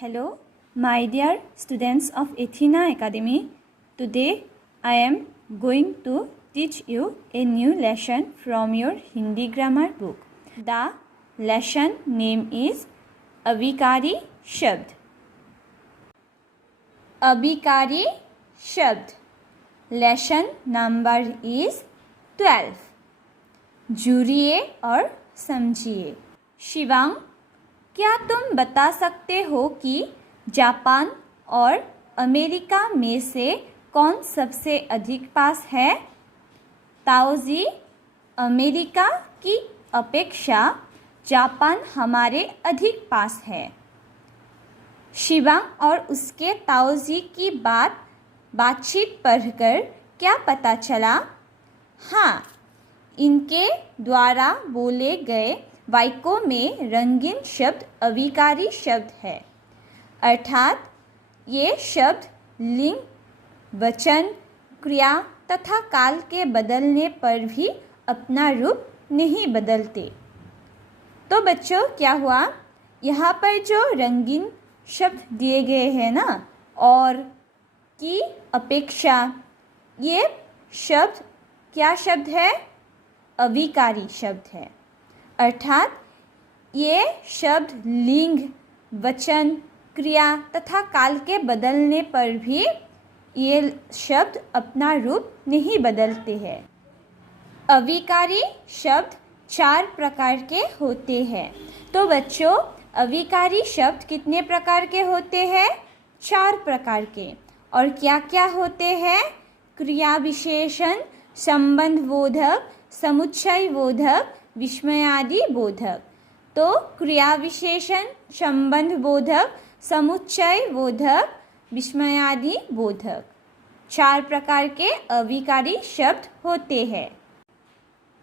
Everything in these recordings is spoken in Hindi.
Hello, my dear students of Athena Academy. Today I am going to teach you a new lesson from your Hindi grammar book. The lesson name is अभिकारी शब्द. अभिकारी शब्द. Lesson number is 12. जुड़िए और समझिए. शिवांग, क्या तुम बता सकते हो कि जापान और अमेरिका में से कौन सबसे अधिक पास है? ताओजी, अमेरिका की अपेक्षा जापान हमारे अधिक पास है. शिवांग और उसके ताओजी की बातचीत पढ़कर क्या पता चला? हाँ, इनके द्वारा बोले गए वाक्यों में रंगीन शब्द अभिकारी शब्द है, अर्थात ये शब्द लिंग, वचन, क्रिया तथा काल के बदलने पर भी अपना रूप नहीं बदलते. तो बच्चों, क्या हुआ? यहाँ पर जो रंगीन शब्द दिए गए हैं ना, और की अपेक्षा, ये शब्द क्या शब्द है? अभिकारी शब्द है, अर्थात ये शब्द लिंग, वचन, क्रिया तथा काल के बदलने पर भी ये शब्द अपना रूप नहीं बदलते हैं. अभिकारी शब्द 4 प्रकार के होते हैं. तो बच्चों, अभिकारी शब्द कितने प्रकार के होते हैं? 4 प्रकार के. और क्या क्या होते हैं? क्रिया विशेषण, संबंध बोधक, समुच्चय बोधक, विस्मयादि बोधक. तो क्रिया विशेषण, संबंध बोधक, समुच्चय बोधक, विस्मयादि बोधक, 4 प्रकार के अभिकारी शब्द होते हैं.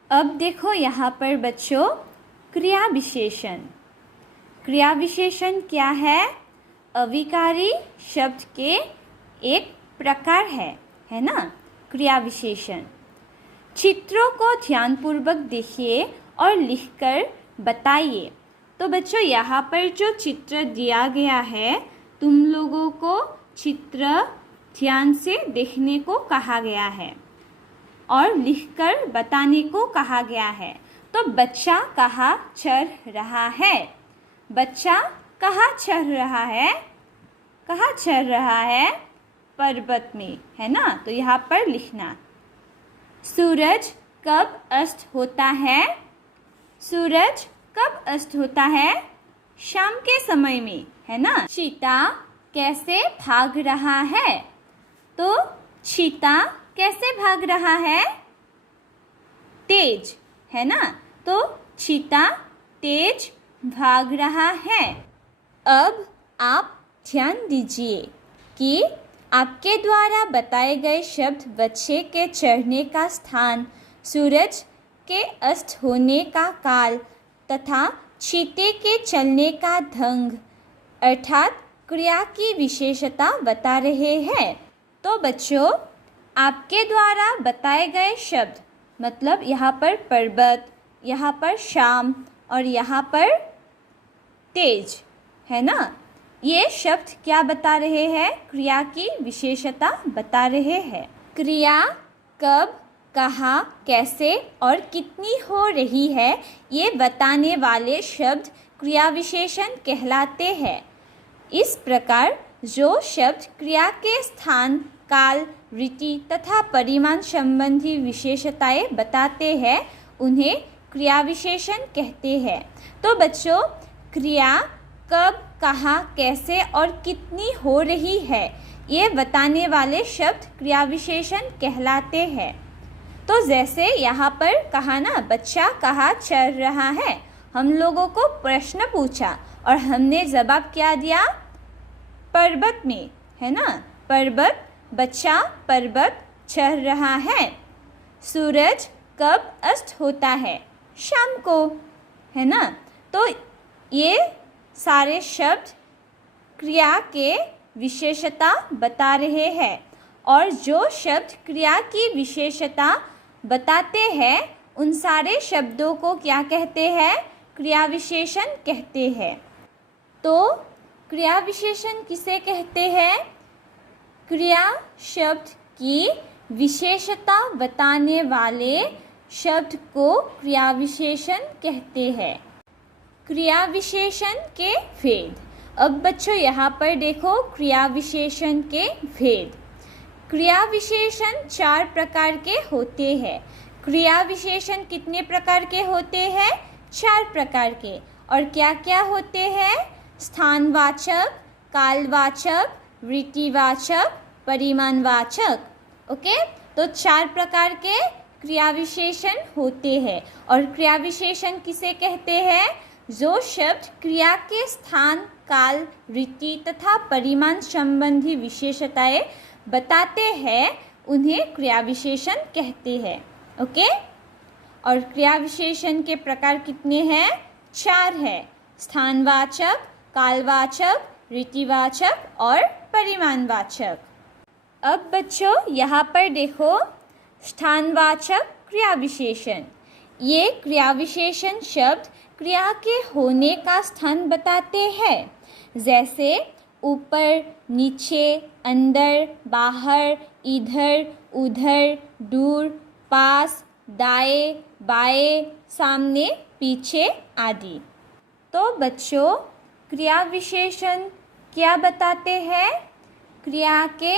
अब देखो यहाँ पर बच्चों, क्रिया विशेषण. क्रिया विशेषण क्या है? अभिकारी शब्द के एक प्रकार है ना, क्रिया विशेषण. चित्रों को ध्यानपूर्वक देखिए और लिखकर बताइए. तो बच्चों, यहाँ पर जो चित्र दिया गया है, तुम लोगों को चित्र ध्यान से देखने को कहा गया है और लिखकर बताने को कहा गया है. तो बच्चा कहाँ चढ़ रहा है? बच्चा कहाँ चढ़ रहा है? कहाँ चढ़ रहा है? पर्वत में, है ना. तो यहाँ पर लिखना. सूरज कब अस्त होता है? सूरज कब अस्त होता है? शाम के समय में, है ना. चीता कैसे भाग रहा है? तो चीता कैसे भाग रहा है? तेज, है ना. तो चीता तेज भाग रहा है. अब आप ध्यान दीजिए कि आपके द्वारा बताए गए शब्द बच्चे के चढ़ने का स्थान, सूरज के अस्त होने का काल तथा चीते के चलने का ढंग, अर्थात क्रिया की विशेषता बता रहे हैं. तो बच्चों, आपके द्वारा बताए गए शब्द, मतलब यहाँ पर पर्वत, यहाँ पर शाम और यहाँ पर तेज, है ना. ये शब्द क्या बता रहे हैं? क्रिया की विशेषता बता रहे हैं. क्रिया कब, कहाँ, कैसे और कितनी हो रही है, ये बताने वाले शब्द क्रिया विशेषण कहलाते हैं. इस प्रकार जो शब्द क्रिया के स्थान, काल, रीति तथा परिमाण संबंधी विशेषताएं बताते हैं, उन्हें क्रिया विशेषण कहते हैं. तो बच्चों, क्रिया कब, कहाँ, कैसे और कितनी हो रही है, ये बताने वाले शब्द क्रिया विशेषण कहलाते हैं. तो जैसे यहाँ पर कहा ना, बच्चा कहाँ चढ़ रहा है. हम लोगों को प्रश्न पूछा और हमने जवाब क्या दिया? पर्वत में, है ना. पर्वत, बच्चा पर्वत चढ़ रहा है. सूरज कब अस्त होता है? शाम को, है ना. तो ये सारे शब्द क्रिया के विशेषता बता रहे हैं, और जो शब्द क्रिया की विशेषता बताते हैं, उन सारे शब्दों को क्या कहते हैं? क्रिया विशेषण कहते हैं. तो क्रिया विशेषण किसे कहते हैं? क्रिया शब्द की विशेषता बताने वाले शब्द को क्रिया विशेषण कहते हैं। क्रिया विशेषण के भेद। अब बच्चों यहाँ पर देखो क्रिया विशेषण के भेद। क्रिया विशेषण 4 प्रकार के होते हैं। क्रिया विशेषण कितने प्रकार के होते हैं? 4 प्रकार के। और क्या क्या होते हैं? स्थानवाचक, कालवाचक, वृत्तिवाचक, परिमाणवाचक। ओके, तो 4 प्रकार के क्रिया विशेषण होते हैं। और क्रिया विशेषण किसे कहते हैं? जो शब्द क्रिया के स्थान, काल, वृत्ति तथा परिमाण संबंधी विशेषताएं बताते हैं उन्हें क्रिया विशेषण कहते हैं। ओके, और क्रिया विशेषण के प्रकार कितने हैं? 4 है। स्थानवाचक, कालवाचक, वृत्तिवाचक और परिमाणवाचक। अब बच्चों यहाँ पर देखो स्थानवाचक क्रिया विशेषण। ये क्रिया विशेषण शब्द क्रिया के होने का स्थान बताते हैं, जैसे ऊपर, नीचे, अंदर, बाहर, इधर, उधर, दूर, पास, दाएं, बाएं, सामने, पीछे आदि। तो बच्चों क्रिया विशेषण क्या बताते हैं? क्रिया के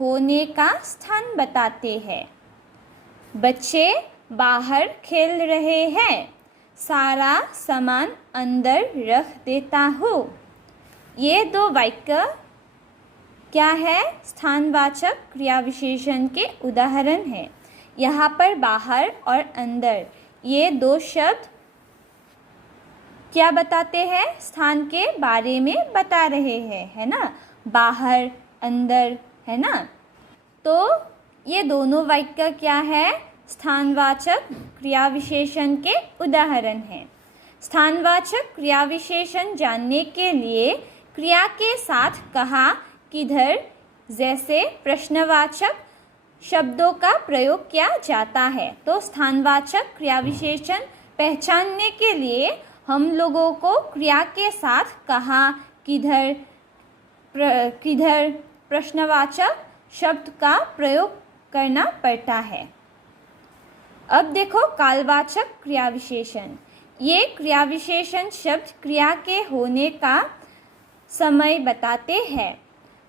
होने का स्थान बताते हैं। बच्चे बाहर खेल रहे हैं, सारा सामान अंदर रख देता हूँ। ये 2 वाक्य क्या है? स्थानवाचक क्रिया विशेषण के उदाहरण हैं। यहाँ पर बाहर और अंदर ये 2 शब्द क्या बताते हैं? स्थान के बारे में बता रहे हैं, है ना? बाहर, अंदर, है ना? तो ये दोनों वाक्य क्या है? स्थानवाचक क्रिया विशेषण के उदाहरण हैं। स्थानवाचक क्रिया विशेषण जानने के लिए क्रिया के साथ कहाँ, किधर जैसे प्रश्नवाचक शब्दों का प्रयोग किया जाता है। तो स्थानवाचक क्रिया विशेषण पहचानने के लिए हम लोगों को क्रिया के साथ कहाँ, किधर, प्रश्नवाचक शब्द का प्रयोग करना पड़ता है। अब देखो कालवाचक क्रिया विशेषण। ये क्रिया विशेषण शब्द क्रिया के होने का समय बताते हैं।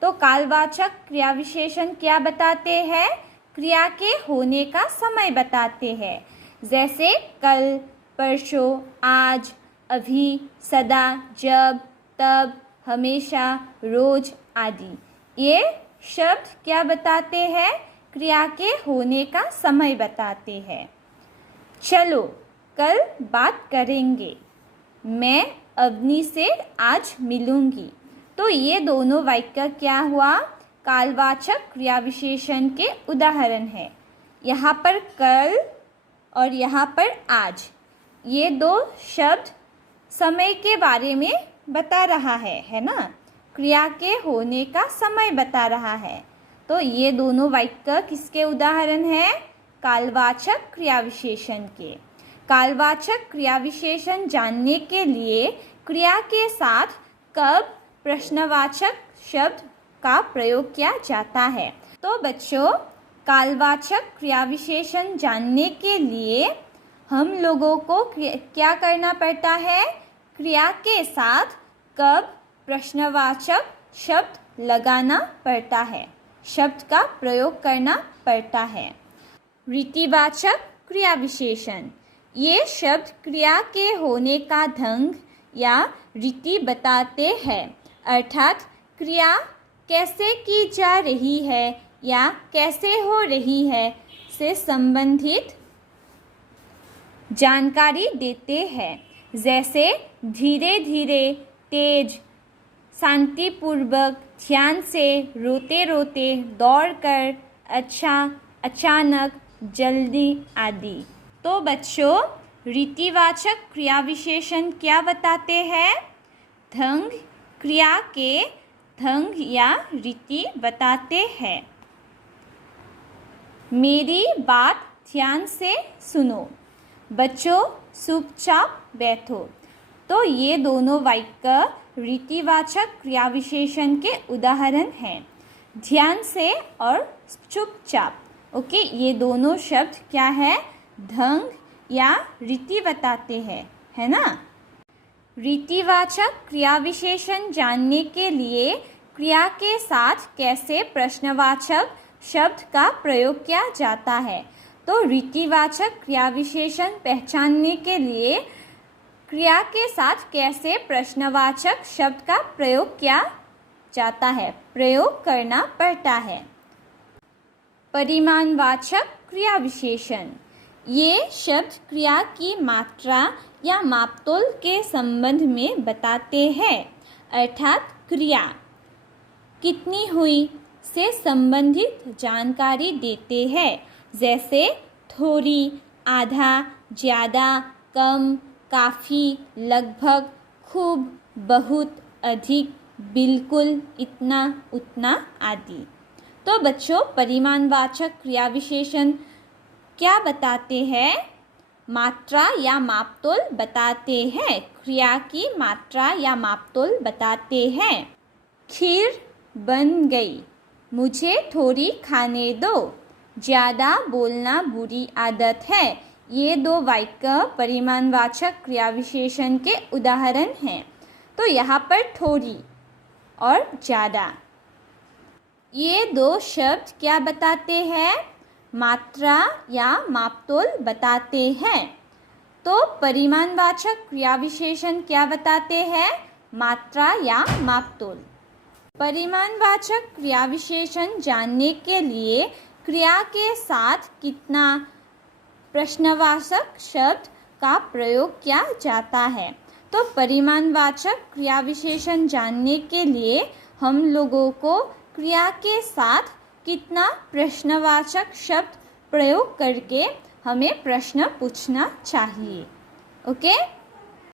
तो कालवाचक क्रिया विशेषण क्या बताते हैं? क्रिया के होने का समय बताते हैं, जैसे कल, परसों, आज, अभी, सदा, जब, तब, हमेशा, रोज आदि। ये शब्द क्या बताते हैं? क्रिया के होने का समय बताते हैं। चलो कल बात करेंगे, मैं अवनी से आज मिलूंगी। तो ये दोनों वाक्य क्या हुआ? कालवाचक क्रिया विशेषण के उदाहरण है। यहाँ पर कल और यहाँ पर आज, ये 2 शब्द समय के बारे में बता रहा है ना? क्रिया के होने का समय बता रहा है। तो ये दोनों वाक्य किसके उदाहरण हैं? कालवाचक क्रिया विशेषण के। कालवाचक क्रिया विशेषण जानने के लिए क्रिया के साथ कब प्रश्नवाचक शब्द का प्रयोग किया जाता है। तो बच्चों कालवाचक क्रिया विशेषण जानने के लिए हम लोगों को क्या करना पड़ता है? क्रिया के साथ कब प्रश्नवाचक शब्द लगाना पड़ता है, शब्द का प्रयोग करना पड़ता है। वृत्तिवाचक क्रिया विशेषण। ये शब्द क्रिया के होने का ढंग या रीति बताते हैं, अर्थात क्रिया कैसे की जा रही है या कैसे हो रही है से संबंधित जानकारी देते हैं, जैसे धीरे धीरे, तेज, शांतिपूर्वक, ध्यान से, रोते रोते, दौड़कर, अच्छा, अचानक, जल्दी आदि। तो बच्चों रीतिवाचक क्रिया विशेषण क्या बताते हैं? ढंग, क्रिया के ढंग या रीति बताते हैं। मेरी बात ध्यान से सुनो। बच्चों चुपचाप बैठो। तो ये दोनों वाक्य रीतिवाचक क्रिया विशेषण के उदाहरण हैं। ध्यान से और चुपचाप। ओके, ये दोनों शब्द क्या है? ढंग या रीति बताते हैं, है ना। रीतिवाचक क्रिया विशेषण जानने के लिए क्रिया के साथ कैसे प्रश्नवाचक शब्द का प्रयोग किया जाता है। तो रीतिवाचक क्रिया विशेषण पहचानने के लिए क्रिया के साथ कैसे प्रश्नवाचक शब्द का प्रयोग किया जाता है, प्रयोग करना पड़ता है। परिमाणवाचक क्रिया विशेषण, ये शब्द क्रिया की मात्रा या मापतोल के संबंध में बताते हैं, अर्थात क्रिया कितनी हुई से संबंधित जानकारी देते हैं, जैसे थोड़ी, आधा, ज़्यादा, कम, काफ़ी, लगभग, खूब, बहुत, अधिक, बिल्कुल, इतना, उतना आदि। तो बच्चों, परिमाणवाचक क्रिया विशेषण क्या बताते हैं? मात्रा या मापतोल बताते हैं, क्रिया की मात्रा या मापतोल बताते हैं। खीर बन गई, मुझे थोड़ी खाने दो, ज़्यादा बोलना बुरी आदत है। ये दो वाक्य परिमाणवाचक क्रिया विशेषण के उदाहरण हैं। तो यहाँ पर थोड़ी और ज़्यादा, ये दो शब्द क्या बताते हैं? मात्रा या मापतोल बताते हैं। तो परिमाणवाचक क्रिया विशेषण क्या बताते हैं? मात्रा या मापतोल। परिमाणवाचक क्रिया विशेषण जानने के लिए क्रिया के साथ कितना प्रश्नवाचक शब्द का प्रयोग किया जाता है। तो परिमाणवाचक क्रिया विशेषण जानने के लिए हम लोगों को क्रिया के साथ कितना प्रश्नवाचक शब्द प्रयोग करके हमें प्रश्न पूछना चाहिए। ओके।